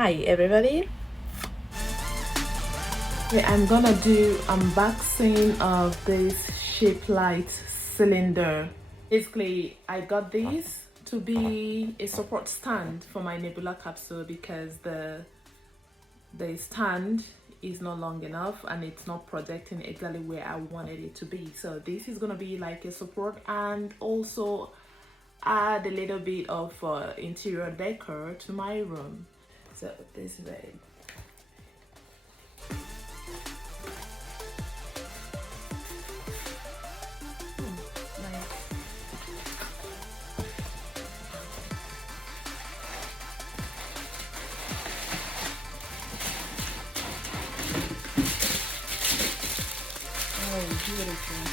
Hi everybody. I'm gonna do unboxing of this shape light cylinder. Basically, I got this to be a support stand for my nebula capsule because the stand is not long enough and it's not projecting exactly where I wanted it to be. So this is gonna be like a support and also add a little bit of interior decor to my room. So this is it. Oh, beautiful.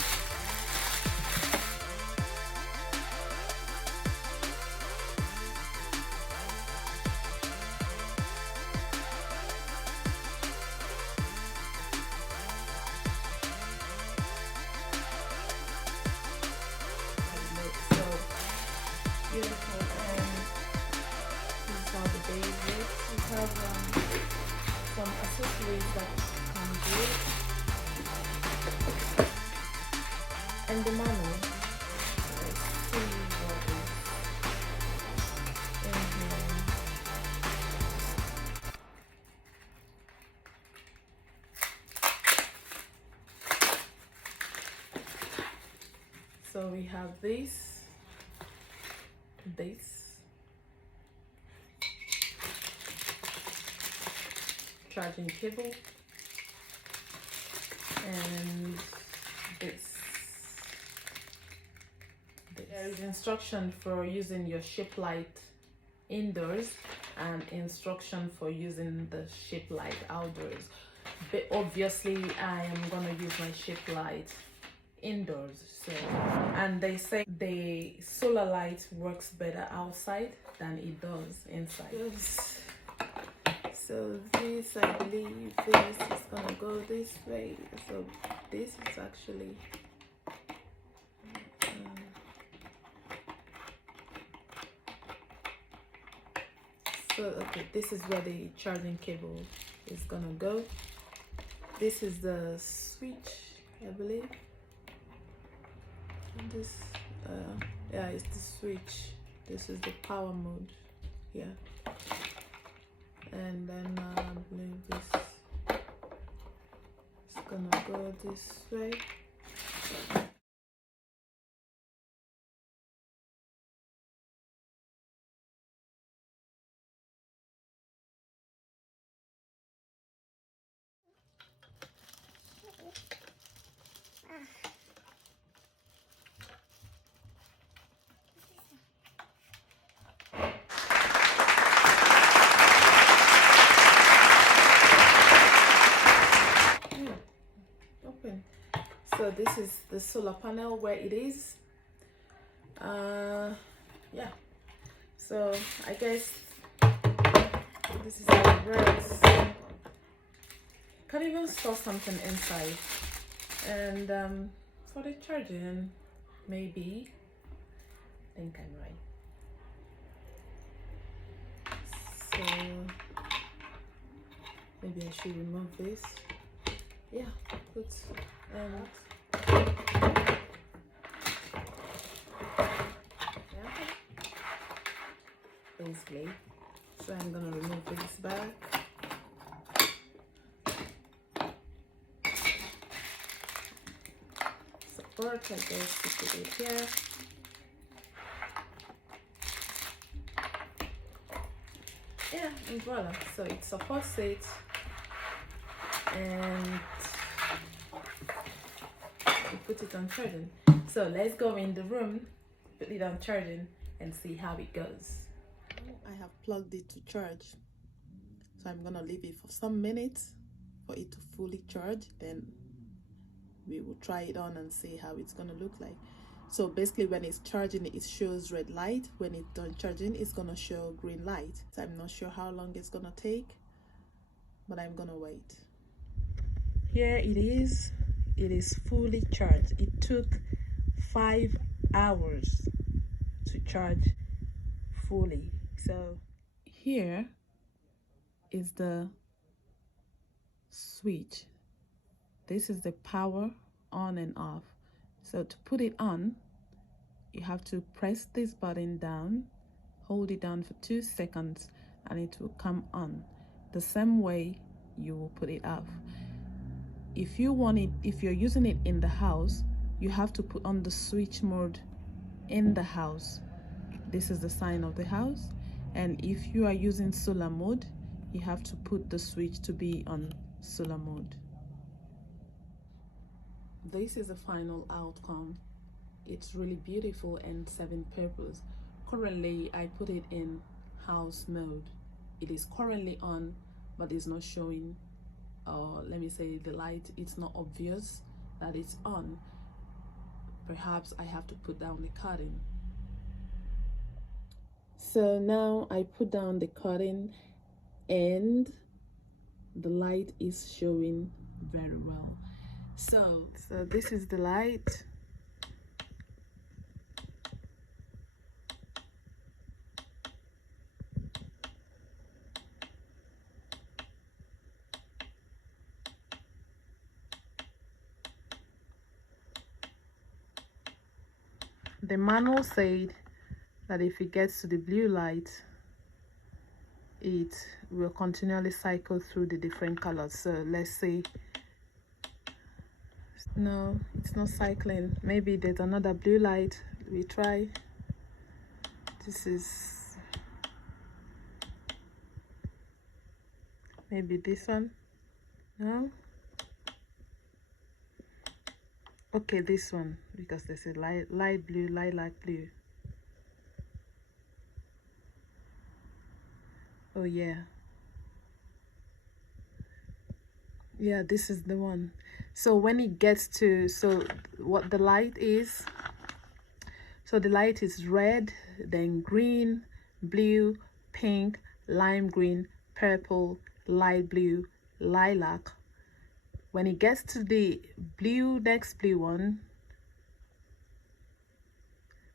So beautiful, and these are the basics. We have some accessories that come with and the manual. Let's see what is in here. So we have this charging cable and this. There is instruction for using your shape light indoors and instruction for using the shape light outdoors, but obviously I am gonna use my shape light indoors. So, and they say the solar light works better outside than it does inside. Yes. So this, I believe this is gonna go this way. So this is actually so okay, this is where the charging cable is gonna go. This is the switch, I believe. And this yeah, it's the switch. This is the power mode here. And then I believe this is gonna go this way. Open. So this is the solar panel where it is. Yeah, so I guess this is how it works. Can even store something inside. And for the charging, maybe, I think I'm right. So maybe I should remove this. Yeah, good. Basically, so I'm gonna remove this back. Support, I guess we put it here. Yeah, and voila, so it supports it, and we put it on charging. So let's go in the room, put it on charging, and see how it goes. I have plugged it to charge, so I'm gonna leave it for some minutes for it to fully charge, then we will try it on and see how it's gonna look like. So basically when it's charging, it shows red light. When it's done charging, it's gonna show green light. So I'm not sure how long it's gonna take, but I'm gonna wait. Here it is fully charged. It took 5 hours to charge fully. So here is the switch. This is the power on and off. So to put it on, you have to press this button down, hold it down for 2 seconds, and it will come on. The same way you will put it off. If you're using it in the house, you have to put on the switch mode in the house. This is the sign of the house. And if you are using solar mode, you have to put the switch to be on solar mode. This is the final outcome. It's really beautiful and serving purpose. Currently, I put it in house mode. It is currently on, but it's not showing, let me say, the light. It's not obvious that it's on. Perhaps I have to put down the curtain. So now I put down the curtain and the light is showing very well. So this is the light. The manual said that if it gets to the blue light, it will continually cycle through the different colors. So let's say, no, it's not cycling. Maybe there's another blue light. We try. This is maybe this one. No. Okay, this one, because there's a light blue, lilac blue. Oh yeah, this is the one. So when it gets to, so what the light is, so the light is red, then green, blue, pink, lime green, purple, light blue, lilac. When it gets to the blue, next blue one,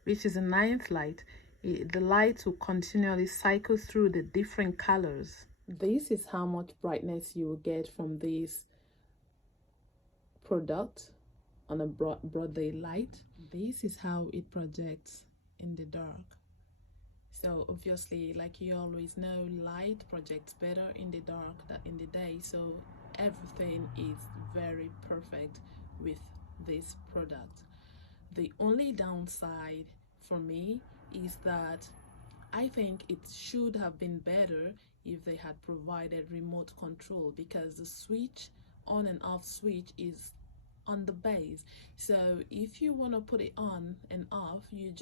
which is the 9th light, the light will continually cycle through the different colors. This is how much brightness you will get from this product on a broad daylight. This is how it projects in the dark. So obviously, like you always know, light projects better in the dark than in the day. So everything is very perfect with this product. The only downside for me is that I think it should have been better if they had provided remote control, because the switch, on and off switch, is on the base. So if you want to put it on and off, you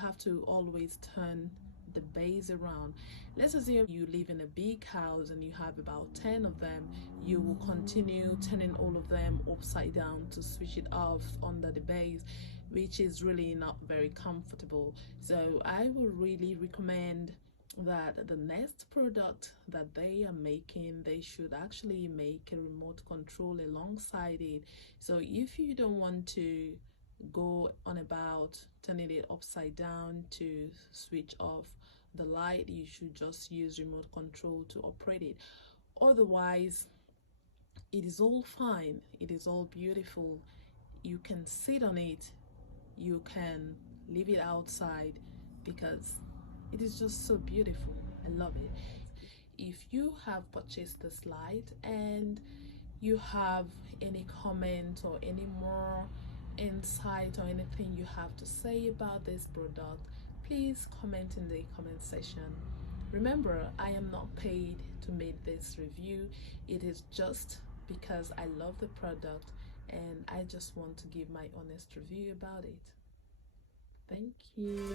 have to always turn the base around. Let's assume you live in a big house and you have about 10 of them. You will continue turning all of them upside down to switch it off under the base, which is really not very comfortable. So I would really recommend that the next product that they are making, they should actually make a remote control alongside it. So if you don't want to go on about turning it upside down to switch off the light, you should just use remote control to operate it. Otherwise, it is all fine, it is all beautiful. You can sit on it, you can leave it outside, because it is just so beautiful. I love it. If you have purchased this light and you have any comment or any more insight or anything you have to say about this product, please comment in the comment section. Remember, I am not paid to make this review. It is just because I love the product and I just want to give my honest review about it. Thank you.